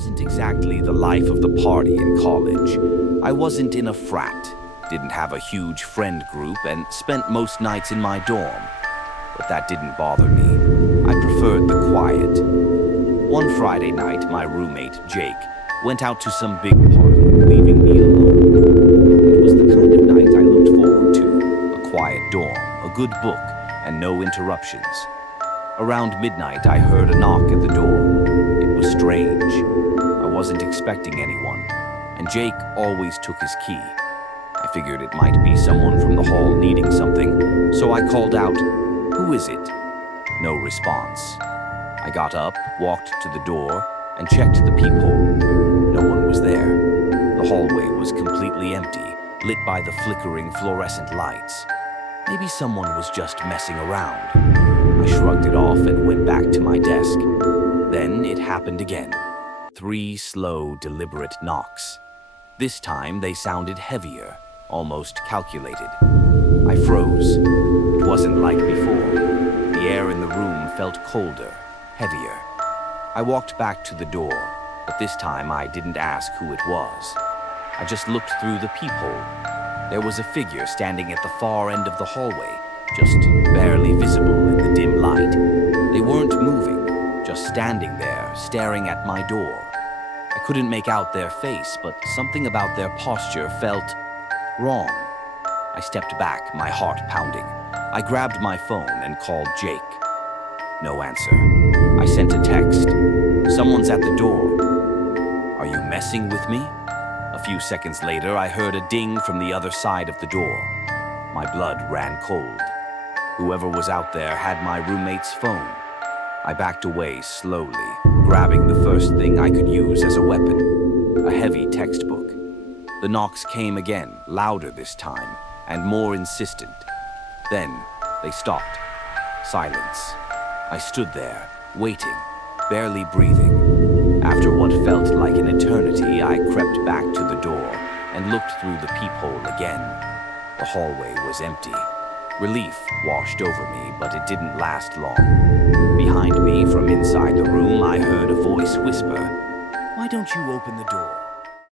wasn't exactly the life of the party in college. I wasn't in a frat, didn't have a huge friend group, and spent most nights in my dorm. But that didn't bother me. I preferred the quiet. One Friday night, my roommate, Jake, went out to some big party, leaving me alone. It was the kind of night I looked forward to. A quiet dorm, a good book, and no interruptions. Around midnight, I heard a knock at the door. It was strange. I wasn't expecting anyone, and Jake always took his key. I figured it might be someone from the hall needing something, so I called out, "Who is it?" No response. I got up, walked to the door, and checked the peephole. No one was there. The hallway was completely empty, lit by the flickering fluorescent lights. Maybe someone was just messing around. I shrugged it off and went back to my desk. Then it happened again. 3 slow, deliberate knocks. This time they sounded heavier, almost calculated. I froze. It wasn't like before. The air in the room felt colder, heavier. I walked back to the door, but this time I didn't ask who it was. I just looked through the peephole. There was a figure standing at the far end of the hallway, just barely visible in the dim light. They weren't moving, just standing there, staring at my door. I couldn't make out their face, but something about their posture felt wrong. I stepped back, my heart pounding. I grabbed my phone and called Jake. No answer. I sent a text. "Someone's at the door. Are you messing with me?" A few seconds later, I heard a ding from the other side of the door. My blood ran cold. Whoever was out there had my roommate's phone. I backed away slowly, grabbing the first thing I could use as a weapon, a heavy textbook. The knocks came again, louder this time, and more insistent. Then they stopped. Silence. I stood there, waiting, barely breathing. After what felt like an eternity, I crept back to the door and looked through the peephole again. The hallway was empty. Relief washed over me, but it didn't last long. Behind me, from inside the room, I heard a voice whisper, "Why don't you open the door?"